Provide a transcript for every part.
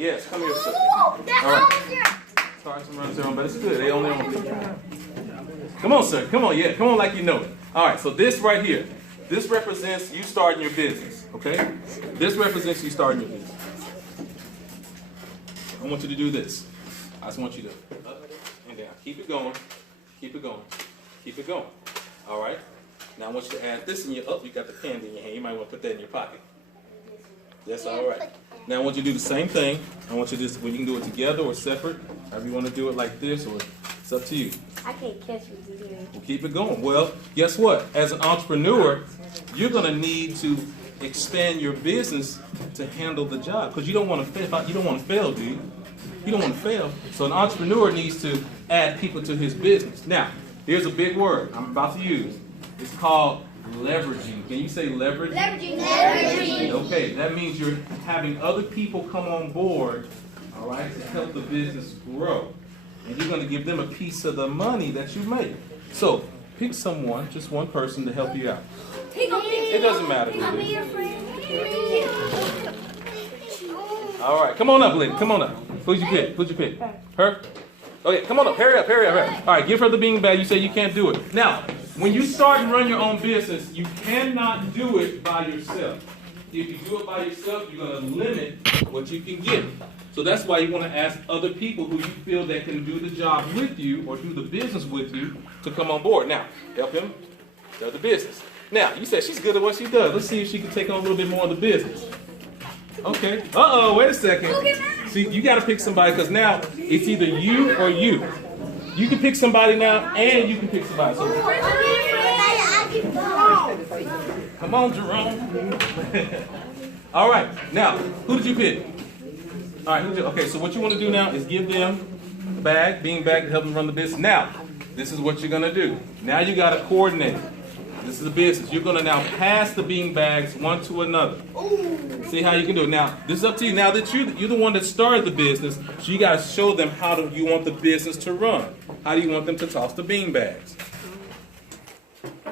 Yes, come here, sir. All right. Start some runs on, but it's good. They only on. Come on, sir. Come on, yeah. Come on like you know it. All right, so this right here, this represents you starting your business, okay? This represents you starting your business. I want you to do this. I just want you to up and down. Keep it going. Keep it going. Keep it going. All right? Now I want you to add this in your, you got the pen in your hand. You might want to put that in your pocket. That's all right. Now I want you to do the same thing. I want you to just, well, you can do it together or separate. However you want to do it, like this, or it's up to you. I can't catch what you're doing. Well, keep it going. Well, guess what? As an entrepreneur, you're going to need to expand your business to handle the job, because you don't want to fail. You don't want to fail, do you? You don't want to fail. So an entrepreneur needs to add people to his business. Now, here's a big word I'm about to use. It's called leveraging. Can you say leverage? Leveraging. Okay, that means you're having other people come on board, all right, to help the business grow. And you're going to give them a piece of the money that you make. So pick someone, just one person, to help you out. It doesn't matter who it is. All right, come on up, lady. Come on up. Who'd you pick? Who'd you pick? Her? Okay, come on up. Hurry up, hurry up, hurry up. All right, give her the beanbag. You say you can't do it. Now, when you start and run your own business, you cannot do it by yourself. If you do it by yourself, you're going to limit what you can get. So that's why you want to ask other people who you feel that can do the job with you or do the business with you to come on board. Now, help him do the business. Now, you said she's good at what she does. Let's see if she can take on a little bit more of the business. Okay. Uh-oh, wait a second. See, you got to pick somebody, because now it's either you or you. You can pick somebody now, and you can pick somebody. So, come on, Jerome. All right. Now, who did you pick? All right. Okay, so what you want to do now is give them a bag, bean bag, to help them run the business. Now, this is what you're going to do. Now you got to coordinate. This is a business. You're going to now pass the bean bags one to another. See how you can do it. Now, this is up to you. Now that you're the one that started the business, so you got to show them how you want the business to run. How do you want them to toss the bean bags?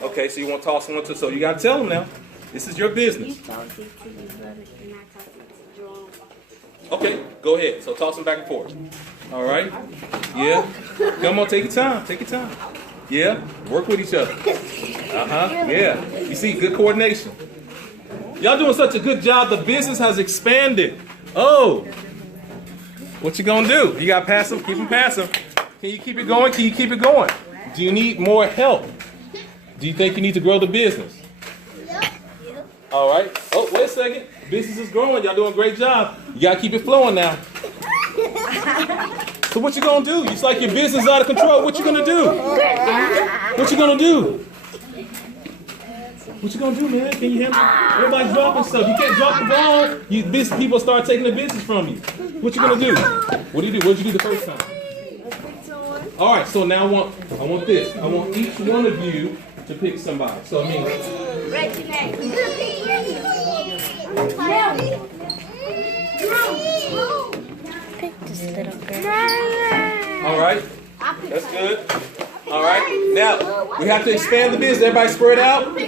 Okay, so you want to toss them so you got to tell them now. This is your business. Okay, go ahead. So toss them back and forth. All right? Yeah. Come on, take your time. Take your time. Yeah. Work with each other. Yeah. You see, good coordination. Y'all doing such a good job. The business has expanded. Oh. What you gonna do? You gotta pass them. Keep them passing. Can you keep it going? Can you keep it going? Do you need more help? Do you think you need to grow the business? All right. Oh, wait a second. Business is growing. Y'all doing a great job. You gotta keep it flowing now. So what you gonna do? It's like your business is out of control. What you gonna do? What you gonna do? What you gonna do, man? Can you handle it? Everybody's dropping stuff. You can't drop the ball. Business people start taking the business from you. What you gonna do? What do you do? What did you do the first time? All right. So now I want this. I want each one of you to pick somebody. So I mean, pick this little girl. all right. That's good. All right. Now we have to expand the business. Everybody spread out.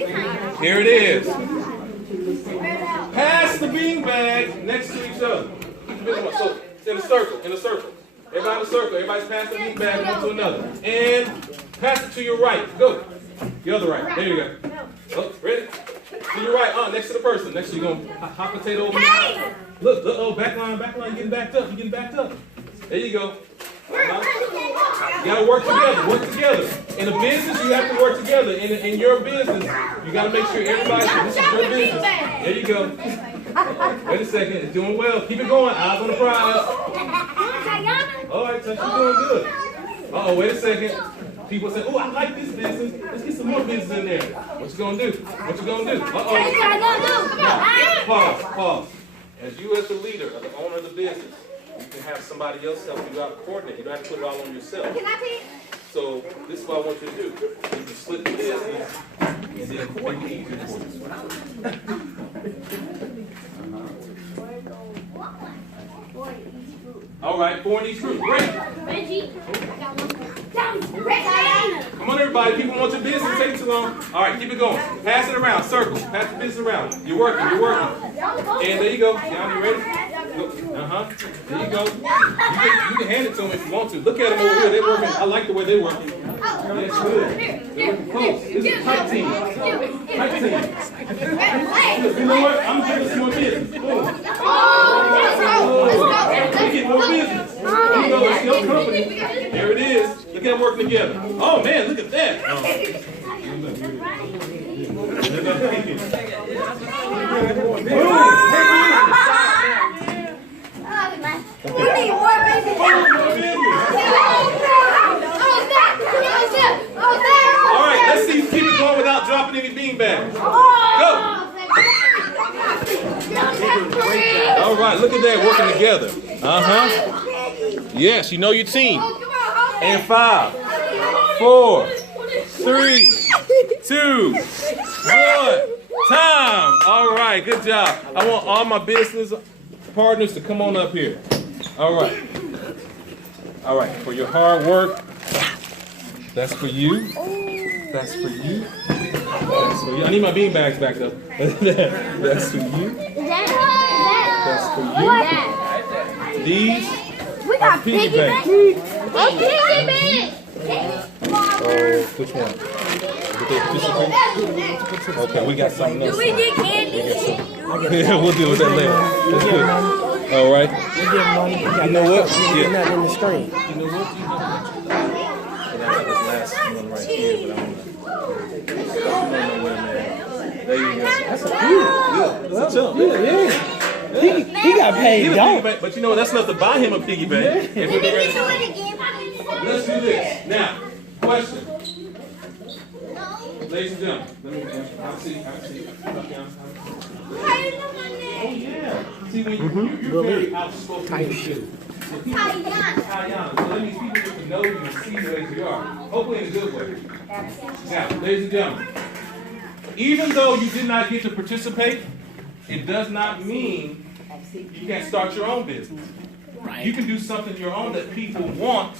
Here it is. Pass the bean bag next to each other. So in a circle. In a circle. Everybody in a circle. Everybody's passing the bean bag one to another. And pass it to your right. Go. The other right. There you go. Oh, ready? To your right. Next to the person. Next to you. You're going to hot potato over there. Look. Uh-oh. Back line. You're getting backed up. You're getting backed up. There you go. You got to work together. Work together. In a business, you have to work together. In your business, you got to make sure everybody. This is your business. There you go. Wait a second. It's doing well. Keep it going. Eyes on the prize. All right, so you're doing good. Uh-oh, wait a second. People say, oh, I like this business. Let's get some more business in there. What you gonna do? What you gonna do? Uh-oh. Now, pause. As you as the leader, or the owner of the business, you can have somebody else help you out coordinate. You don't have to put it all on yourself. Can I pick? So this is what I want you to do. You can split the business and then coordinate easier for you. All right, 4 in each group. Great. Come on, everybody. People want your business. Take too long. All right, keep it going. Pass it around. Circle. Pass the business around. You're working. And there you go. Down, you ready? Go. There you go. You can hand it to them if you want to. Look at them over here. They're working. I like the way they're working. That's good. They're working close. This is a tight team. Tight team. You know what? I'm giving some more business. Boom. We get more business. You know, it's your company. There it is. Look at them working together. Oh, man, look at that. All right, let's see. Keep it going without dropping any beanbags. Go. All right, look at that working together. Yes, you know your team. And 5, 4, 3, 2, 1. Time. All right, good job. I want all my business partners to come on up here. All right. All right, for your hard work. That's for you. That's for you. That's for you. I need my bean bags back up. That's for you. That's for you. These are piggy banks. Which one? Okay, we got something else. Do we get candy? We'll deal with that later. That's good. All right. You know what? You're not in the screen. You know what? But I got this last one right here, but I don't know where, man. There you go. That's a few. That's a chunk. Yeah. He got paid, don't. But you know what? That's enough to buy him a piggy bank. Let's do this. Now, question. Ladies and gentlemen, let me see. Oh, yeah. See, when you're very outspoken. Tayana. So that means people get to know you and see you as you are. Hopefully in a good way. Now, ladies and gentlemen, even though you did not get to participate, it does not mean you can't start your own business. You can do something your own that people want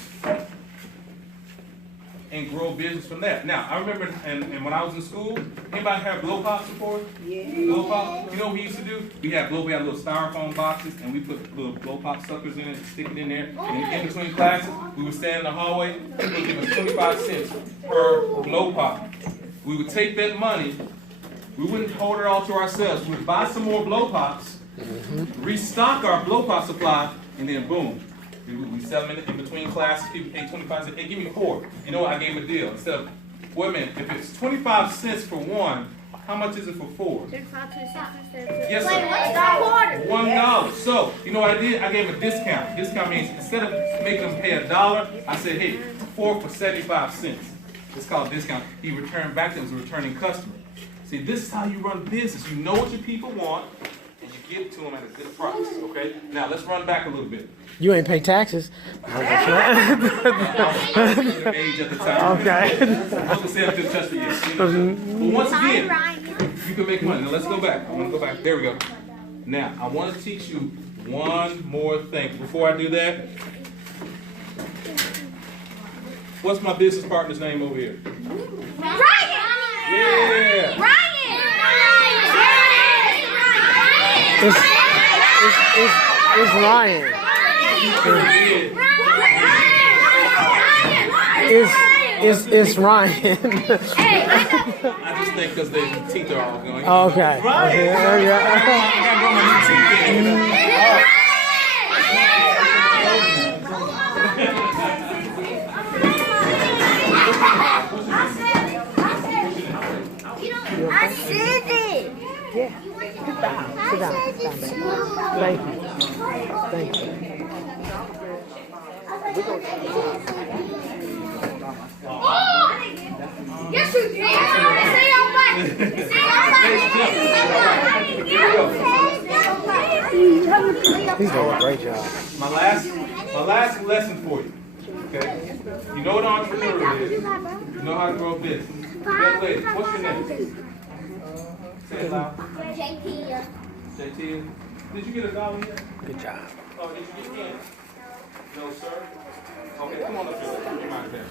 and grow business from that. Now, I remember, and when I was in school, anybody have blow pops before? Yeah. Blow pop? You know what we used to do? We had little styrofoam boxes, and we put little blow pop suckers in it and stick it in there. And in between classes, we would stand in the hallway, they would give us 25 cents per blow pop. We would take that money, we wouldn't hold it all to ourselves. We would buy some more blow pops, restock our blow pop supply, and then boom. We sell them in between classes. People pay 25 cents. Hey, give me 4. You know what? I gave them a deal. Instead of, wait a minute, if it's 25 cents for 1, how much is it for 4? 25 cents. Yes, sir. What's $1. So, you know what I did? I gave them a discount. Discount means instead of making them pay $1, I said, hey, 4 for 75 cents. It's called a discount. He returned back to them as a returning customer. See, this is how you run business. You know what your people want, and you give it to them at a good price, okay? Now, let's run back a little bit. You ain't pay taxes. Age at the time. Okay. I was going to say I didn't touch it yet. But once again, you can make money. Now, let's go back. I want to go back. There we go. Now, I want to teach you one more thing. Before I do that, what's my business partner's name over here? Ryan! Yeah! Ryan! It's Ryan. It's Ryan. I just think because their teeth are all going. Oh, okay. Ryan! I said it. Yeah. Sit down. Thank you. Thank you. Yes, you did. Say your back. He's doing a great job. My last lesson for you. Okay? You know what an entrepreneur is. You know how to grow a business. Young lady, what's your name? Say it loud. JT. Did you get $1 yet? Good job. Oh, did you get $10? No, sir. Okay, come on up here.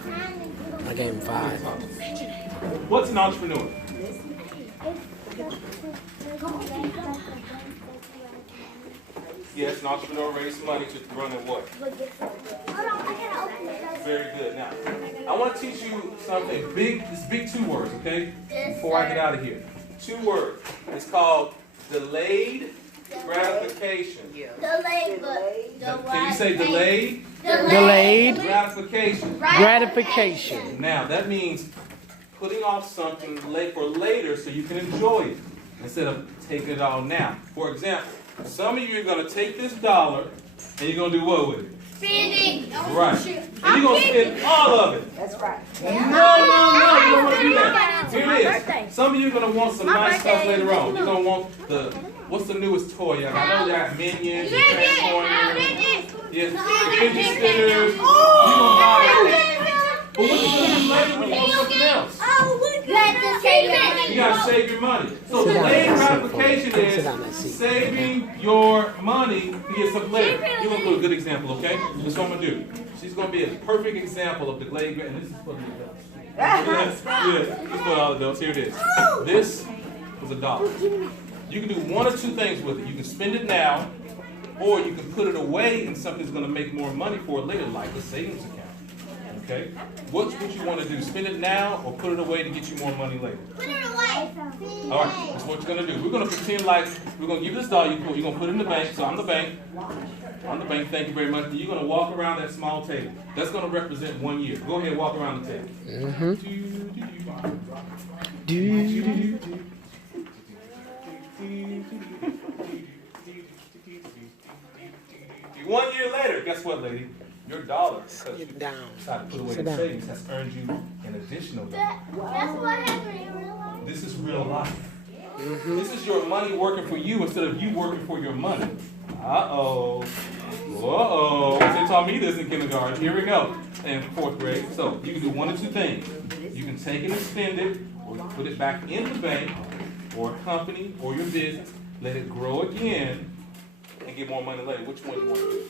I gave him 5. What's an entrepreneur? Yes, an entrepreneur raised money to run a what? Very good. Now, I want to teach you something big. It's big 2 words, okay? Before I get out of here. 2 words. It's called delayed gratification. Delayed. Can you say delayed? Delayed Gratification. gratification. Now, that means putting off something for later so you can enjoy it instead of taking it all now. For example, some of you are going to take this dollar and you're going to do what with it? Spend it. Right. And you're going to spend all of it. That's right. No, you don't want to do that. Here it is. Some of you are going to want some nice stuff later on. You're going to want what's the newest toy? I know you got Minions, Transformers, yes, the fidget spinners. You're going to buy it. But what you going to do later when you want something else? You got to save your money. So delayed gratification is saving your money to get something later. You're going to do a good example, okay? That's what I'm going to do. She's going to be a perfect example of delayed gratification. And this is for the adults. Yes, this is for all adults. Here it is. This is $1. You can do 1 or 2 things with it. You can spend it now, or you can put it away and something's going to make more money for it later, like a savings account. Okay? What's what you want to do? Spend it now or put it away to get you more money later? Put it away. All right, that's what you're going to do. We're going to pretend like we're going to give you this dollar. You're going to put it in the bank. So I'm the bank. I'm the bank. Thank you very much. You're going to walk around that small table. That's going to represent 1 year. Go ahead and walk around the table. Do. 1 year later, guess what, lady? Your dollar, because you down. decided to put away the savings, has earned you an additional dollar. That's what happened in real life. This is real life. This is your money working for you instead of you working for your money. Uh-oh. Uh-oh. They taught me this in kindergarten. Here we go. In 4th grade. So you can do 1 or 2 things. You can take it and spend it, or you put it back in the bank, or a company, or your business. Let it grow again, and get more money later. Which one do you want to do?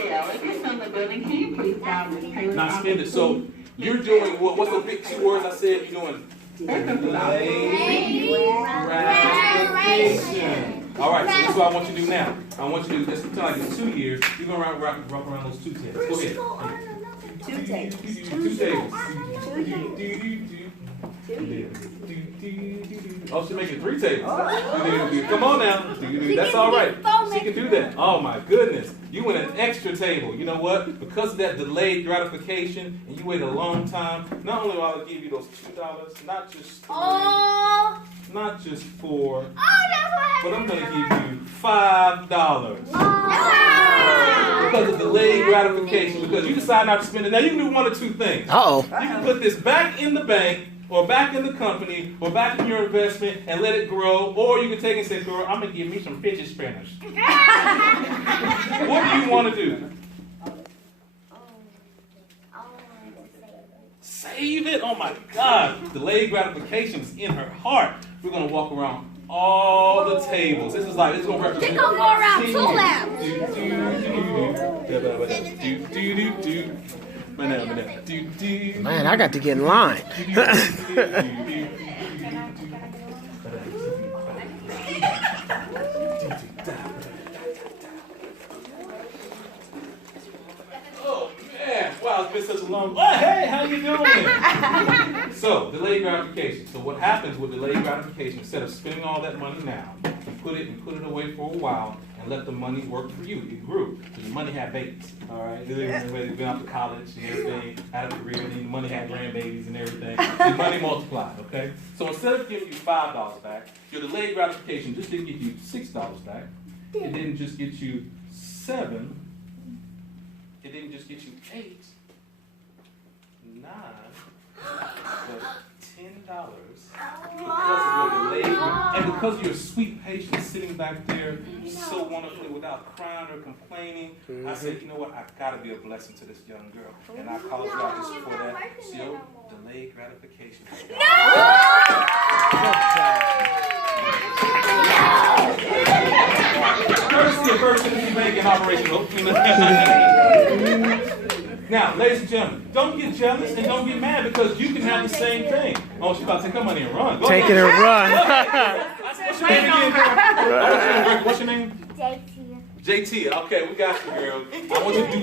If you're on the building, can you please stop with Taylor? Not spend it. So you're doing what's the big 2 words I said? You're doing delayed gratification. All right, so this is what I want you to do now. I want you to do this until like it's 2 years. You're going to rock around those 2 tables. Go ahead. 2 tables. 2 tables. Oh, she's making 3 tables. Come on now. That's all right. She can do that. Oh my goodness. You went an extra table. You know what? Because of that delayed gratification and you wait a long time, not only will I give you those $2, not just 3, not just 4, but I'm going to give you $5. Because of delayed gratification. Because you decide not to spend it. Now you can do 1 or 2 things. Uh-oh. You can put this back in the bank, or back in the company, or back in your investment and let it grow, or you can take it and say, girl, I'm going to give me some fidget spinners. What do you want to do? Save it? Oh my God. Delayed gratification is in her heart. We're going to walk around all the tables. This is like, it's going to represent. They're going to go around 2 laps. Man, I got to get in line. Oh man, wow, it's been such a long. Oh, hey, how you doing? So, delayed gratification. So what happens with delayed gratification, instead of spending all that money now, you put it away for a while and let the money work for you. It grew. So your money had babies. All right? They've been out to college and everything, had a career, and the money had grandbabies and everything. The money multiplied, okay? So instead of giving you $5 back, your delayed gratification just didn't get you $6 back. It didn't just get you 7. It didn't just get you 8, 9, but $10 because of your delayed, and because of your sweet patience sitting back there so wonderfully without crying or complaining. I said, you know what? I've got to be a blessing to this young girl, and I called you out just for that. So delayed gratification. Courtesy of First Citizens Bank in Operation Hope. Now, ladies and gentlemen, don't get jealous and don't get mad because you can have the same thing. Oh, she's about to take her money and run. Go Take ahead. it and run. What's your name again? What's your name? JT. JT, okay, we got you, girl. I want you to do